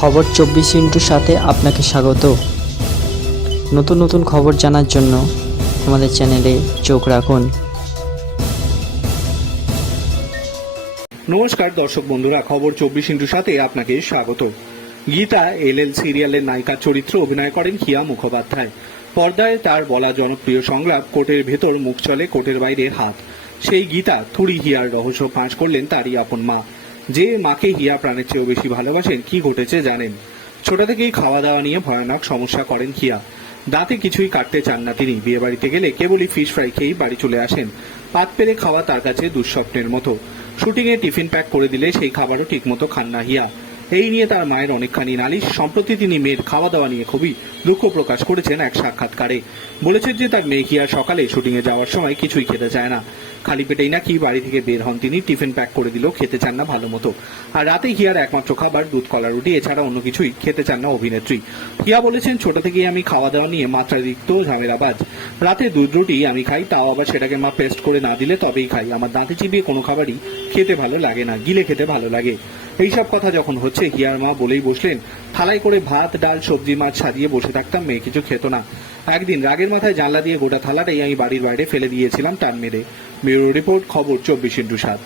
খবর চব্বিশ ইন্টুর সাথে আপনাকে স্বাগত। নতুন নতুন খবর জানার জন্য আমাদের চ্যানেলে চোখ রাখুন। নমস্কার দর্শক বন্ধুরা, খবর চব্বিশ ইন্টুর সাথে আপনাকে স্বাগত। গীতা এল এল সিরিয়ালের নায়িকার চরিত্র অভিনয় করেন হিয়া মুখোপাধ্যায়। পর্দায় তার বলা জনপ্রিয় সংলাপ কোটের ভেতর মুখ চলে কোটের বাইরে হাত। সেই গীতা থুড়ি হিয়ার রহস্য ফাঁস করলেন তারই আপন মা। যে মাকে হিয়া প্রাণের চেয়েও বেশি ভালোবাসেন, কি ঘটেছে জানেন? ছোট থেকেই খাওয়া দাওয়া নিয়ে ভয়ানক সমস্যা করেন হিয়া দাঁতে কিছুই কাটতে চান না তিনি। বিয়ে বাড়িতে গেলে কেবলই ফিশ ফ্রাই খেয়েই বাড়ি চলে আসেন। পাত পেরে খাওয়া তার কাছে দুঃস্বপ্নের মতো। শুটিংয়ে টিফিন প্যাক করে দিলে সেই খাবারও ঠিকমতো খান না হিয়া। এই নিয়ে তার মায়ের অনেকখানি নালিশ। সম্প্রতি তিনি মেয়ের খাওয়া দাওয়া নিয়ে খুবই দুঃখ প্রকাশ করেছেন এক সাক্ষাৎকারে। বলেছেন যে তার মেয়ে হিয়া সকালে শুটিংয়ে যাওয়ার সময় কিছুই খেতে চায় না। খালি পেটেই নাকি বাড়ি থেকে বের হন তিনি, টিফিন প্যাক করে দিলেও খেতে চান না ভালো মতো। আর রাতে হিয়ার একমাত্র খাবার, দুধ, কলা, রুটি, এছাড়া অন্য কিছুই খেতে চান না অভিনেত্রী। হিয়া বলেছেন, ছোট থেকেই আমি খাওয়া দাওয়া নিয়ে মাত্রাতিরিক্ত ঝামেলাবাজ। রাতে দুধ, রুটি আমি খাই, তাও আবার সেটাকে মা পেস্ট করে না দিলে তবেই খাই। আমার দাঁতে চিবিয়ে কোনো খাবারই খেতে ভালো লাগে না, গিলে খেতে ভালো লাগে। এইসব কথা যখন হচ্ছে, হিয়ার মা বলেই বসলেন থালাই করে ভাত, ডাল, সবজি, মাছ সাজিয়ে বসে থাকতাম, মেয়ে কিছু খেত না। একদিন রাগের মাথায় জানলা দিয়ে গোটা থালাটাই আমি বাড়ির বাইরে ফেলে দিয়েছিলাম টান মেরে। ব্যুরো রিপোর্ট, খবর, চব্বিশ ইন্টু সাত।